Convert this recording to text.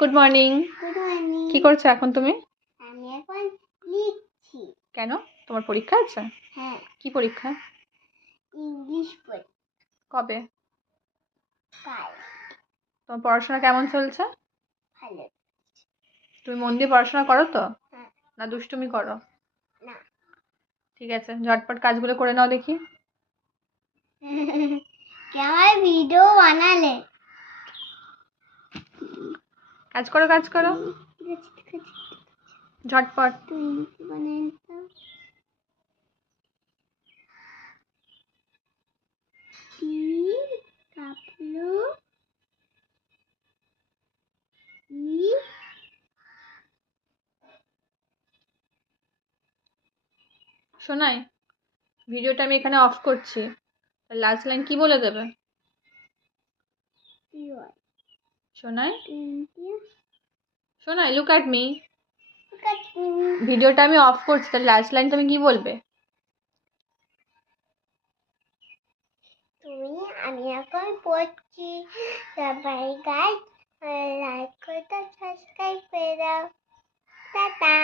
Good morning. Good morning. কি করছো এখন তুমি? আমি এখন লিখছি। কেন, তোমার পরীক্ষা আছে? হ্যাঁ, কি পরীক্ষা? ইংলিশ পড়ি। কবে? কাল। তোমার পড়াশোনা কেমন চলছে? ভালো। তুমি মন দিয়ে পড়াশোনা করো তো, হ্যাঁ। না দুষ্টুমি করো? না। ঠিক আছে, ঝটপট কাজগুলো করে নাও দেখি। কেমন ভিডিও বানালে? কাজ করো কাজ করো, ঝটপট। তুমি বানাই তো। কাপলো শোনাই, ভিডিওটা আমি এখানে অফ করছি। লাস্ট লাইন কি বলে দেবে? শোনাই, শোনাই, লুক অ্যাট মি। ভিডিওটা আমি অফ করছি, তাহলে লাস্ট লাইন তুমি কি বলবে? আমি এখন পড়ছি। সবাই গাইড লাইক করতে সাবস্ক্রাইব করে দাও। টাটা।